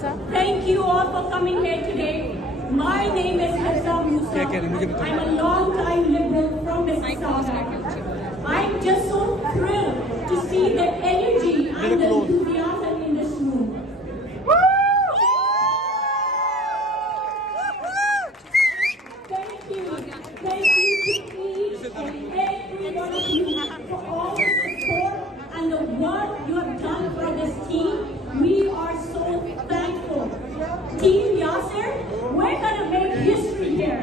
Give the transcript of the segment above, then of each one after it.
Thank you all for coming here today. My name is Heena. I'm a long-time liberal from Mississauga. I'm just so thrilled to see the energy and the enthusiasm in this room. Thank you to each and every one of you for all the support and the work you have done for this team. We are so thankful. Team Yasir, we're gonna make history here.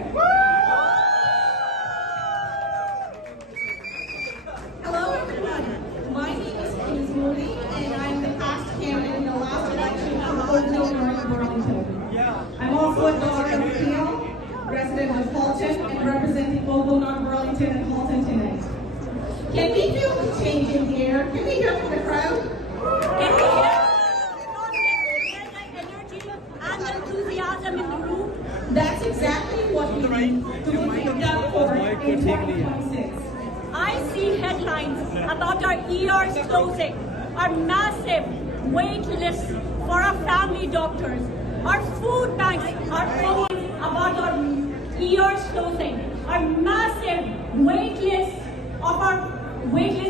Hello everyone, my name is Heena Siddiqi and I'm the past candidate in the last election of Oakville, North Burlington. I'm also a daughter of Peel, resident of Halton, and representing Oakville, North Burlington and Halton tonight. Can we feel the change in the air? Can we hear from the crowd? Can we hear the energy and the enthusiasm in the room? That's exactly what we need to make up for in 2026. I see headlines about our ERs closing, our massive wait lists for our family doctors, our food banks are full about our ERs closing, our massive wait lists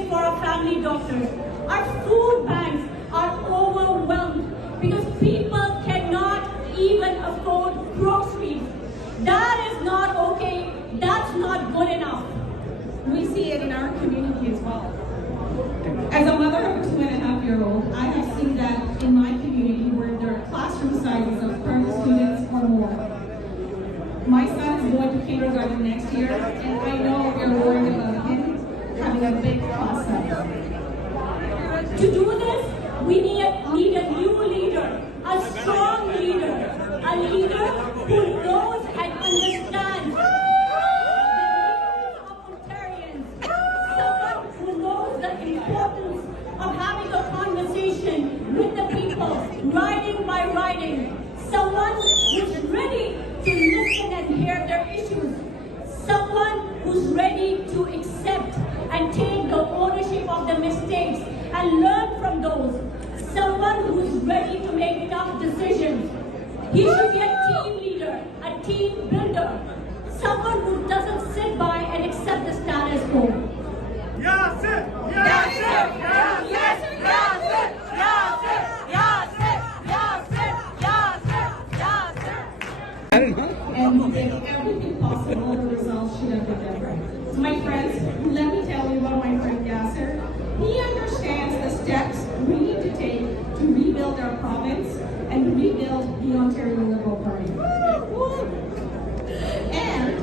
for our family doctors. Our food banks are overwhelmed because people cannot even afford groceries. That is not okay. That's not good enough. We see it in our community as well. As a mother of a 2.5-year-old, I have seen that in my community where there are classroom sizes of 30 students or more. My son is going to kindergarten next year, and I know we're worried about him having a big class size. To do this, we need a new leader, a strong leader, a leader who knows and understands the needs of Ontarians, someone who knows the importance of having a conversation with the people, riding by riding, someone who's ready to listen and hear their issues, someone who's ready to accept and take the ownership of the mistakes and learn from those, someone who's ready to make tough decisions. He should be a team leader, a team builder, someone who doesn't sit by and accept the status quo. Yasir! Yasir! Yasir! Yasir! Yasir! Yasir! Yasir! And we did everything possible, the results should have been different. So my friends, let me tell you about my friend Yasir. He understands the steps we need to take to rebuild our province and rebuild the Ontario Liberal Party. And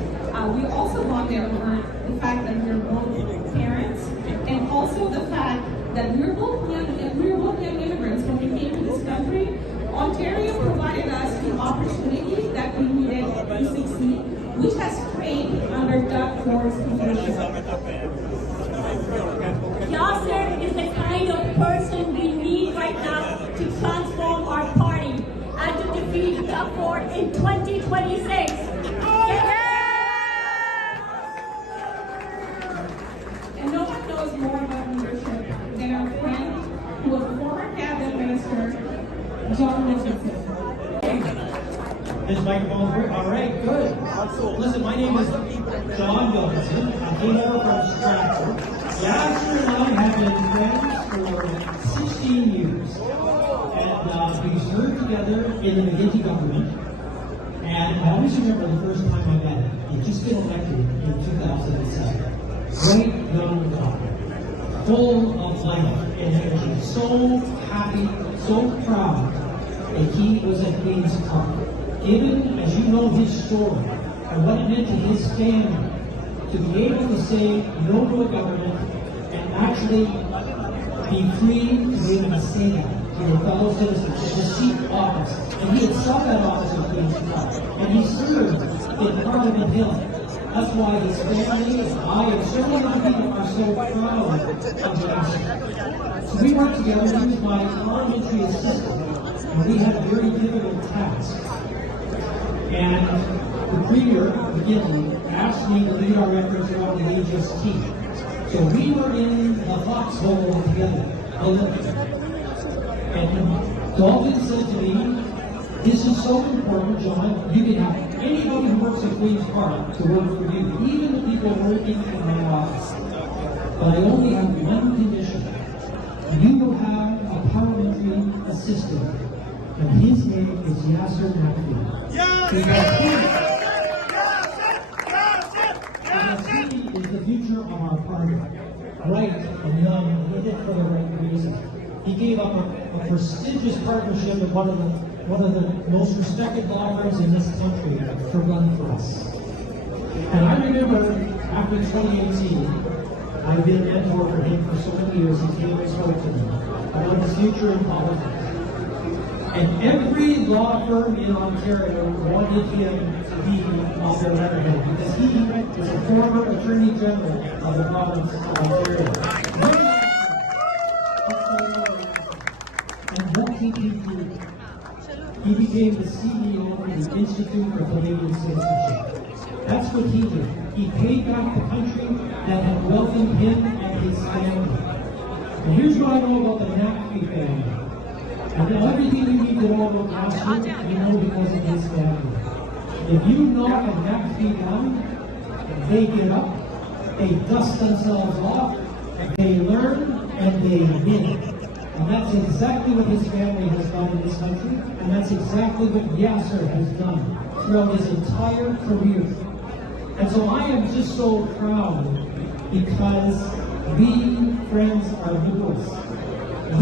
we also want to learn the fact that we're both parents, and also the fact that we're both young immigrants. When we came to this country, Ontario provided us the opportunities that we needed to succeed, which has trained under Doug Ford's leadership. Yasir is the kind of person we need right now to transform our party and to defeat Doug Ford in 2026. And no one knows more about leadership than our friend who was former cabinet minister, John Richardson. This microphone's working. All right, good. Listen, my name is John Wilkinson. I came over from Stratford. Yasir and I have been friends for 16 years. And we served together in the McGinty government. And I always remember the first time I met him. He'd just been elected in 2007. Great young guy, full of life and energy, so happy, so proud that he was at Queen's Park. Given, as you know, his story and what it meant to his family, to be able to say no to a government and actually be free to be able to say that to your fellow citizens, to seek office. And he had sought that office at Queen's Park, and he served in Parliament Hill. That's why his family and I and so many other people are so proud of Yasir. So we worked together. He was my parliamentary assistant, and we had a very difficult task. And the Premier, McGinty, asked me to lead our efforts around the Aegis team. So we were in the foxhole together, Olympic. And Dalton said to me, This is so important, John. You can have anybody who works at Queen's Park to work for you, even the people working in my office. But I only have one condition. You will have a parliamentary assistant, and his name is Yasir Naqvi. He is the future of our party. Bright and young, and he did it for the right reasons. He gave up a prestigious partnership with one of the most respected law firms in this country to run for us. And I remember after 2018, I've been a mentor for him for so many years. He came and spoke to me about his future in politics. And every law firm in Ontario wanted him to be on their letterhead because he was a former Attorney General of the province of Ontario. And what did he do? He became the CEO of the Institute for Canadian Citizenship. That's what he did. He paid back the country that had welcomed him and his family. And here's what I know about the Naqvi family. And everything you need to know about Yasir, you know because of his family. If you knock a Naqvi down, they get up, they dust themselves off, they learn, and they win. And that's exactly what his family has done in this country, and that's exactly what Yasir has done throughout his entire career. And so I am just so proud because we, friends, are heroes.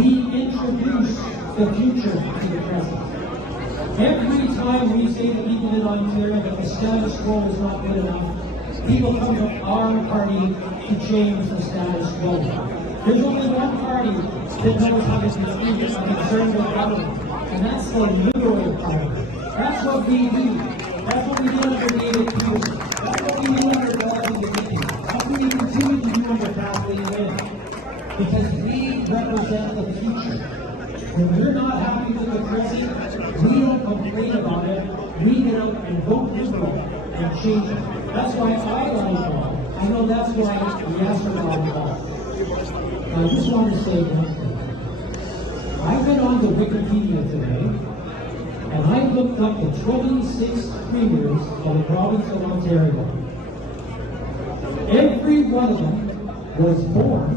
We introduce the future to the present. Every time we say to people in Ontario that the status quo is not good enough, people come to our party to change the status quo. There's only one party that knows how to defeat a conservative government, and that's the Liberal Party. That's what we do. That's what we do under David Peterson. That's what we do under Bobby McKinney. That's what we continue to do under Kathleen Wynne. Because we represent the future. When we're not happy with the present, we don't complain about it. We get out and vote Liberal and change it. That's why I got involved. I know that's why Yasir got involved. I just want to say one thing. I went on to Wikipedia today, and I looked up the 26 premiers of the province of Ontario. Every one of them was born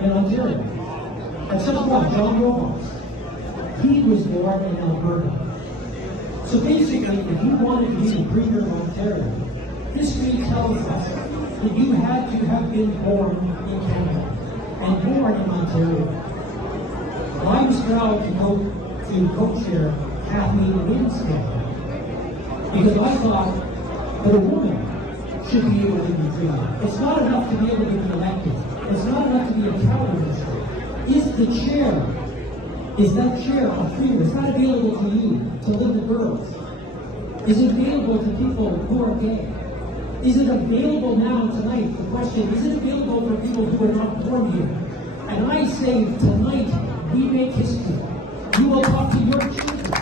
in Ontario. Except one, John Roberts. He was born in Alberta. So basically, if you wanted to be the premier of Ontario, history tells us that you had to have been born in Canada and born in Ontario. Well, I was proud to co-chair Kathleen Wynne's campaign because I thought that a woman should be able to be premier. It's not enough to be able to be elected. It's not enough to be a cabinet minister. Is that chair of freedom? Is that available to you, to little girls? Is it available to people who are gay? Is it available now, tonight? The question, is it available for people who are not born here? And I say, tonight, we make history. You will talk to your children,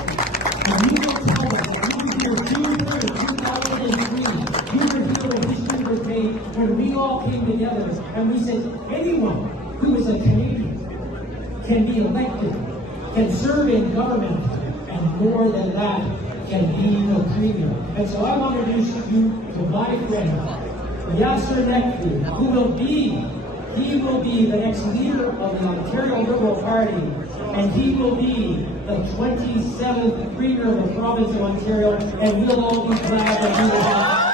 and you will tell them that you were here June 3rd, 2003. You were here when history was made, when we all came together, and we said, anyone who is a Canadian can be elected, can serve in government, and more than that, can be the premier. And so I want to introduce you to my friend, Yasir Naqvi, who will be the next leader of the Ontario Liberal Party, and he will be the 27th premier of the province of Ontario, and we'll all be glad that he will have.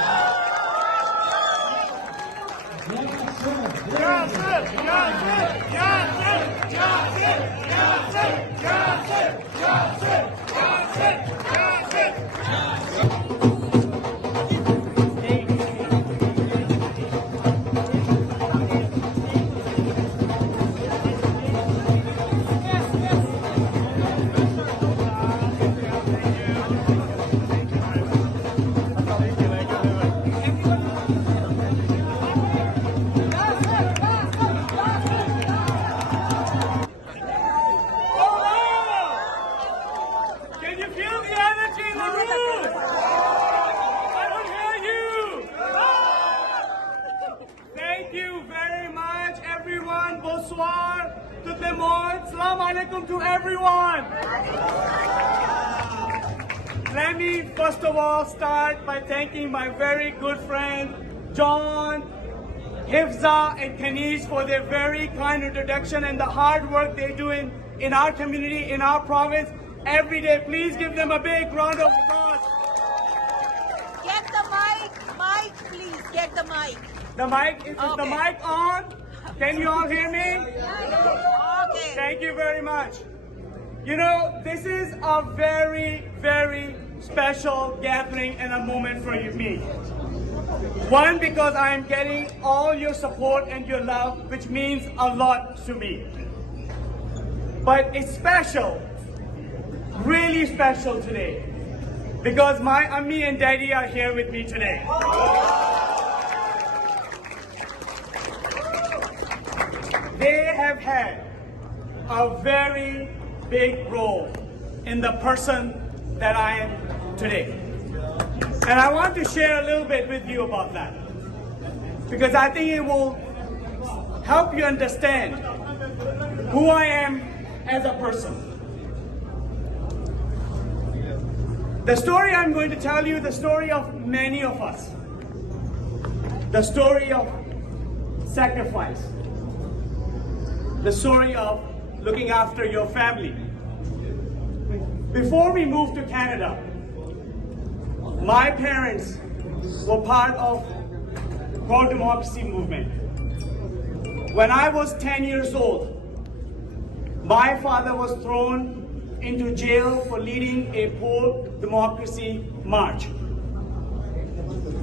Bonsoir, tout le monde, salam alaikum to everyone. let me first of all start by thanking my very good friend John, Hifza and Kanish for their very kind introduction and the hard work they do in our community, in our province every day. Please give them a big round of applause. Get the mic, please, get the mic. The mic, is the mic on? Can you all hear me? Okay. Thank you very much. You know, this is a very, very special gathering and a moment for me. One, because I am getting all your support and your love, which means a lot to me. But it's special, really special today, because my Ammi and Daddy are here with me today. They have had a very big role in the person that I am today. And I want to share a little bit with you about that, because I think it will help you understand who I am as a person. The story I'm going to tell you, the story of many of us, the story of sacrifice, the story of looking after your family. Before we moved to Canada, my parents were part of pro-democracy movement. When I was 10 years old, my father was thrown into jail for leading a pro-democracy march.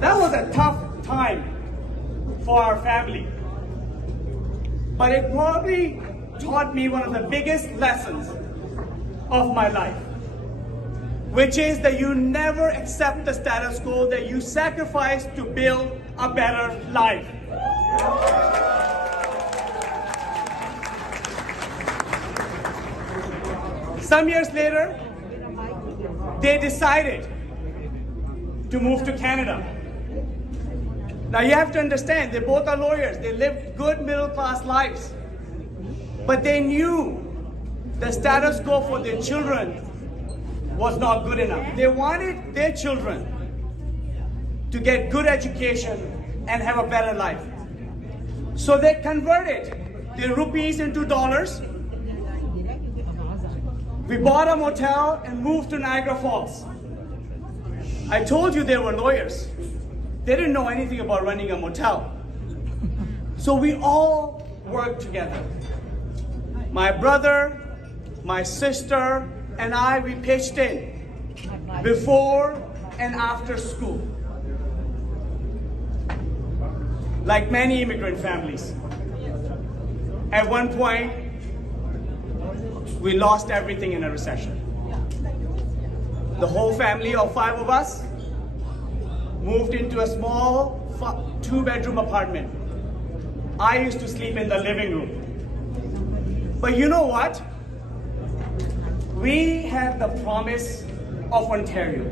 That was a tough time for our family, but it probably taught me one of the biggest lessons of my life, which is that you never accept the status quo, that you sacrifice to build a better life. Some years later, they decided to move to Canada. Now you have to understand, they both are lawyers. They lived good middle-class lives. But they knew the status quo for their children was not good enough. They wanted their children to get good education and have a better life. So they converted their rupees into dollars. We bought a motel and moved to Niagara Falls. I told you they were lawyers. They didn't know anything about running a motel. So we all worked together. My brother, my sister, and I, we pitched in before and after school, like many immigrant families. At one point, we lost everything in a recession. The whole family of 5 of us moved into a small 2-bedroom apartment. I used to sleep in the living room. But you know what? We had the promise of Ontario.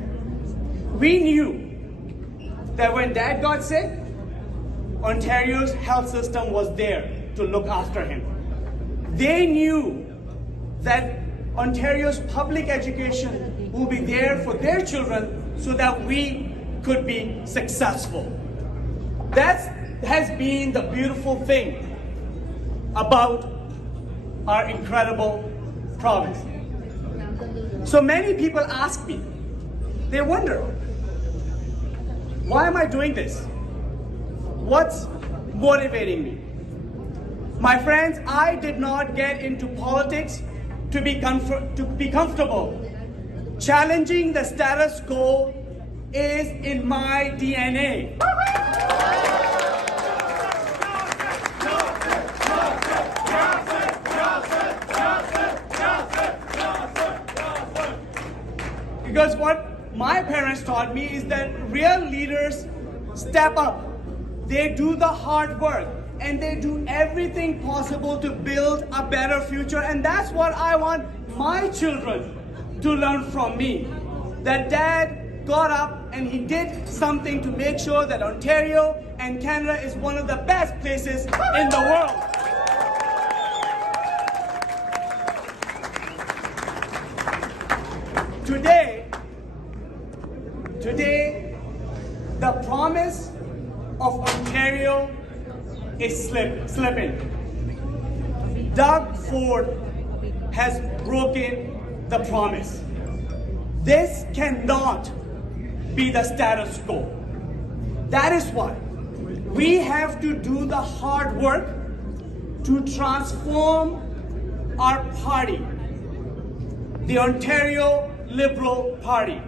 We knew that when Dad got sick, Ontario's health system was there to look after him. They knew that Ontario's public education will be there for their children so that we could be successful. That has been the beautiful thing about our incredible province. So many people ask me, they wonder, why am I doing this? What's motivating me? My friends, I did not get into politics to be comfortable. Challenging the status quo is in my DNA. Because what my parents taught me is that real leaders step up. They do the hard work and they do everything possible to build a better future. And that's what I want my children to learn from me. That Dad got up and he did something to make sure that Ontario and Canada is one of the best places in the world. Today, promise of Ontario is slipping. Doug Ford has broken the promise. This cannot be the status quo. That is why we have to do the hard work to transform our party, the Ontario Liberal Party.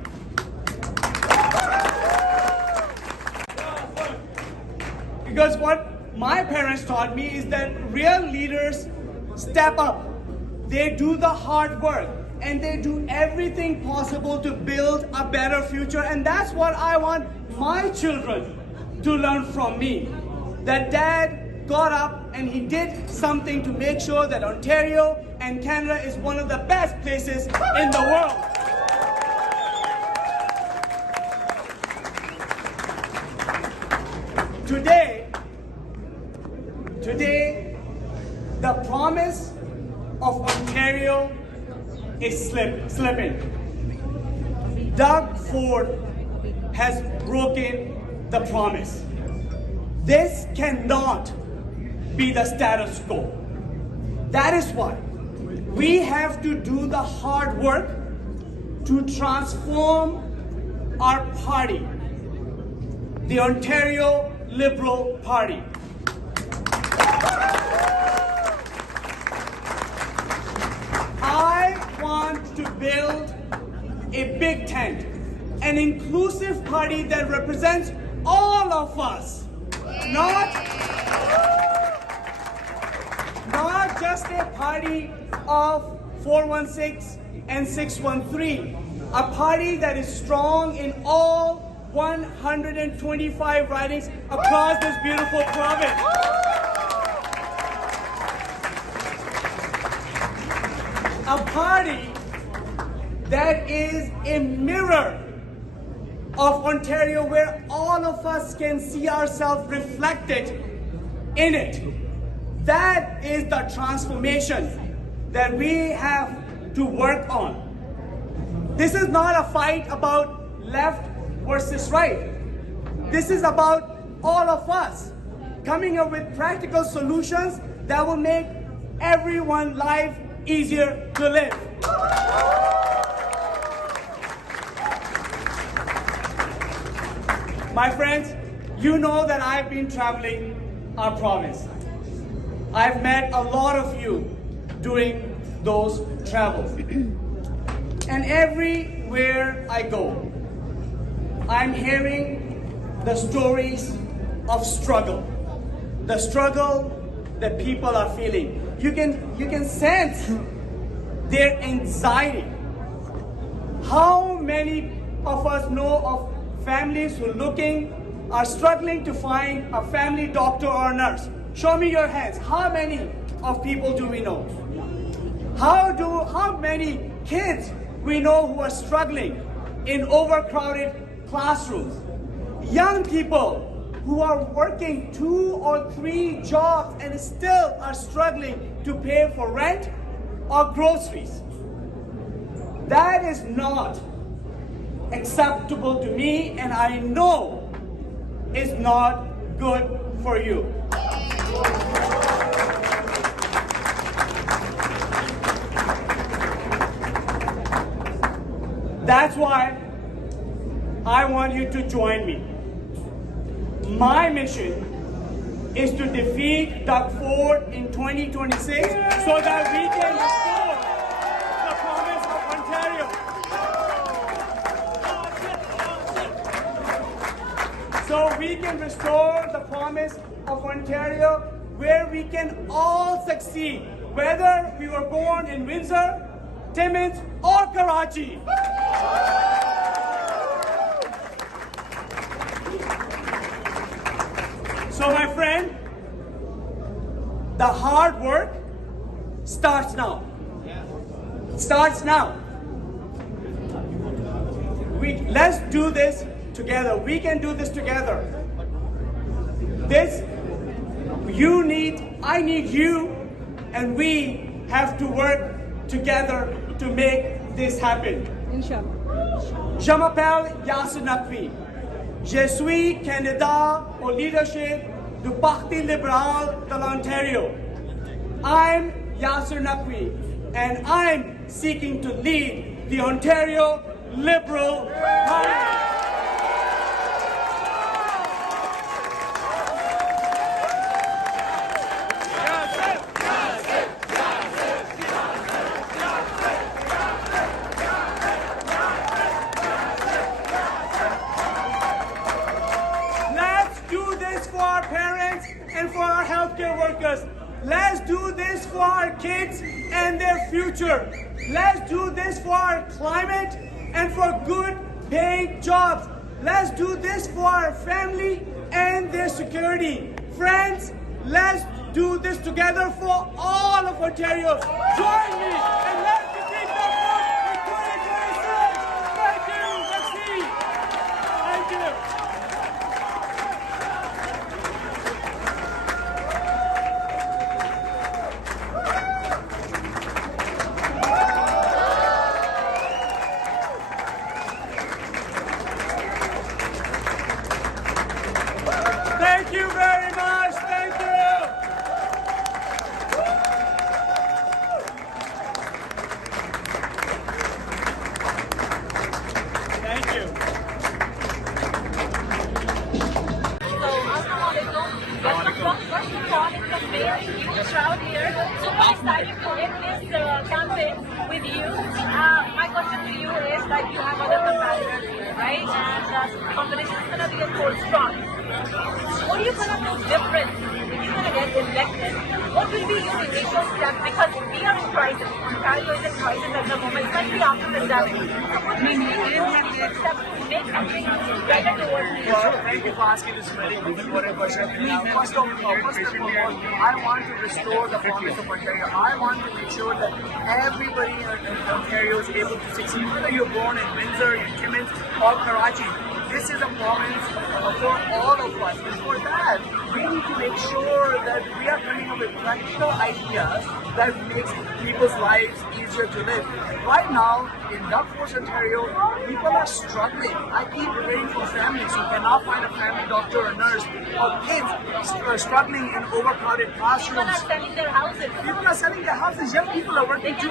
Because what my parents taught me is that real leaders step up. They do the hard work and they do everything possible to build a better future. And that's what I want my children to learn from me. That Dad got up and he did something to make sure that Ontario and Canada is one of the best places in the world. Today, the promise of Ontario is slipping. Doug Ford has broken the promise. This cannot be the status quo. That is why we have to do the hard work to transform our party, the Ontario Liberal Party. I want to build a big tent, an inclusive party that represents all of us, not just a party of 416 and 613, a party that is strong in all 125 ridings across this beautiful province. A party that is a mirror of Ontario, where all of us can see ourselves reflected in it. That is the transformation that we have to work on. This is not a fight about left versus right. This is about all of us coming up with practical solutions that will make everyone's life easier to live. My friends, you know that I've been traveling our province. I've met a lot of you during those travels. And everywhere I go, I'm hearing the stories of struggle. The struggle that people are feeling. You can sense their anxiety. How many of us know of families who are struggling to find a family doctor or nurse? Show me your hands. How many of people do we know? How many kids we know who are struggling in overcrowded classrooms? Young people who are working 2 or 3 jobs and still are struggling to pay for rent or groceries. That is not acceptable to me, and I know it's not good for you. That's why I want you to join me. My mission is to defeat Doug Ford in 2026 so that we can restore the promise of Ontario. So we can restore the promise of Ontario where we can all succeed, whether we were born in Windsor, Timmins, or Karachi. So my friend, the hard work starts now. Starts now. Let's do this together. We can do this together. I need you, and we have to work together to make this happen. Je m'appelle Yasir Naqvi. Je suis candidat au leadership du Parti libéral de l'Ontario. I'm Yasir Naqvi, and I'm seeking to lead the Ontario Liberal Party. Let's do this for our parents and for our healthcare workers. Let's do this for our kids and their future. Let's do this for our climate and for good paid jobs. Let's do this for our family and their security. Friends, let's do this together for all of Ontario. Join me and let's defeat the vote in 2026. Thank you. Merci. Thank you. Thank you very much. Thank you. Thank you. First of all, it's a very huge crowd here. Super excited to end this campaign with you. My question to you is that you have other competitors here, right? And competition is going to be, of course, strong. What are you going to do different if you're going to get elected? What will be your initial step? Because we are in crisis. Ontario is in crisis at the moment, especially after the pandemic. So what will be your initial step to make something better towards the Well, thank you for asking this very important question. First and foremost, I want to restore the promise of Ontario. I want to make sure that everybody in Ontario is able to succeed. Whether you're born in Windsor, in Timmins, or Karachi, this is a province for all of us. And for that, we need to make sure that we are coming up with practical ideas that makes people's lives easier to live. Right now, in Duckforce, Ontario, people are struggling. I keep hearing from families who cannot find a family doctor or nurse, or kids are struggling in overcrowded classrooms. People are selling their houses. People are selling their houses. Young people are working two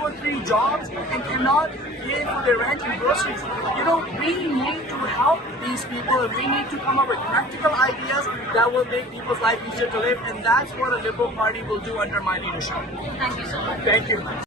or three jobs and cannot pay for their rent and groceries. You know, we need to help these people, and we need to come up with practical ideas that will make people's life easier to live, and that's what a Liberal Party will do under my leadership. Thank you so much. Thank you.